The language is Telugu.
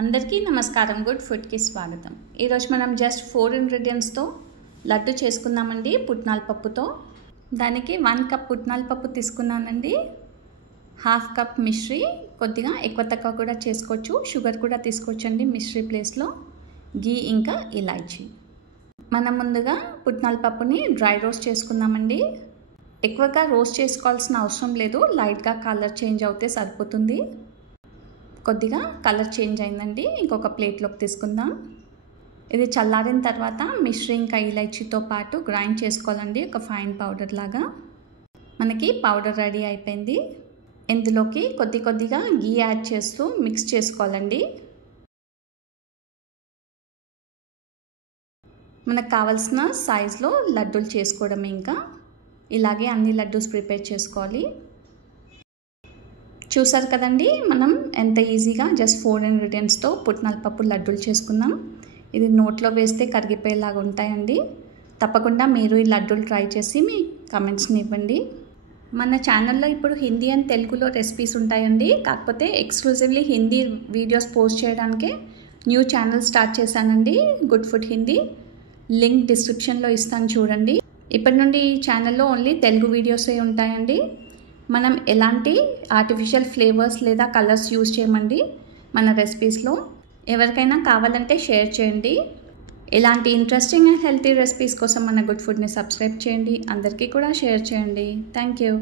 అందరికీ నమస్కారం. గుడ్ ఫుడ్కి స్వాగతం. ఈరోజు మనం జస్ట్ 4 ఇంగ్రీడియంట్స్తో లడ్డు చేసుకుందామండి పుట్నాల పప్పుతో. దానికి 1 కప్ పుట్నాల పప్పు తీసుకున్నానండి, 1/2 కప్ మిశ్రీ, కొద్దిగా ఎక్కువ తక్కువ కూడా చేసుకోవచ్చు, షుగర్ కూడా తీసుకోవచ్చండి మిశ్రీ ప్లేస్లో, గీ ఇంకా ఇలాచీ. మనం ముందుగా పుట్నాల పప్పుని డ్రై రోస్ట్ చేసుకుందామండి. ఎక్కువగా రోస్ట్ చేసుకోవాల్సిన అవసరం లేదు, లైట్గా కలర్ చేంజ్ అవుతే సరిపోతుంది. కొద్దిగా కలర్ చేంజ్ అయిందండి, ఇంకొక ప్లేట్లోకి తీసుకుందాం. ఇది చల్లారిన తర్వాత మిశ్రీ ఇంకా ఇలైచీతో పాటు గ్రైండ్ చేసుకోవాలండి, ఒక ఫైన్ పౌడర్ లాగా. మనకి పౌడర్ రెడీ అయిపోయింది. ఇందులోకి కొద్దిగా గీ యాడ్ చేస్తూ మిక్స్ చేసుకోవాలండి. మనకు కావాల్సిన సైజులో లడ్డూలు చేసుకోవడం, ఇంకా ఇలాగే అన్ని లడ్డూస్ ప్రిపేర్ చేసుకోవాలి. చూసారు కదండి, మనం ఎంత ఈజీగా జస్ట్ 4 ఇంగ్రీడియంట్స్తో పుట్నాల పప్పు లడ్డూలు చేసుకుందాం. ఇది నోట్లో వేస్తే కరిగిపోయేలాగా ఉంటాయండి. తప్పకుండా మీరు ఈ లడ్డూలు ట్రై చేసి మీ కమెంట్స్ని ఇవ్వండి. మన ఛానల్లో ఇప్పుడు హిందీ అండ్ తెలుగులో రెసిపీస్ ఉంటాయండి, కాకపోతే ఎక్స్క్లూజివ్లీ హిందీ వీడియోస్ పోస్ట్ చేయడానికే న్యూ ఛానల్ స్టార్ట్ చేశానండి, గుడ్ ఫుడ్ హిందీ. లింక్ డిస్క్రిప్షన్లో ఇస్తాను, చూడండి. ఇప్పటి నుండి ఈ ఛానల్లో ఓన్లీ తెలుగు వీడియోసే ఉంటాయండి. మనం ఎలాంటి ఆర్టిఫిషియల్ ఫ్లేవర్స్ లేదా కలర్స్ యూజ్ చేయమండి మన రెసిపీస్లో. ఎవరికైనా కావాలంటే షేర్ చేయండి. ఇలాంటి ఇంట్రెస్టింగ్ అండ్ హెల్తీ రెసిపీస్ కోసం మన గుడ్ ఫుడ్ని సబ్స్క్రైబ్ చేయండి, అందరికీ కూడా షేర్ చేయండి. Thank you.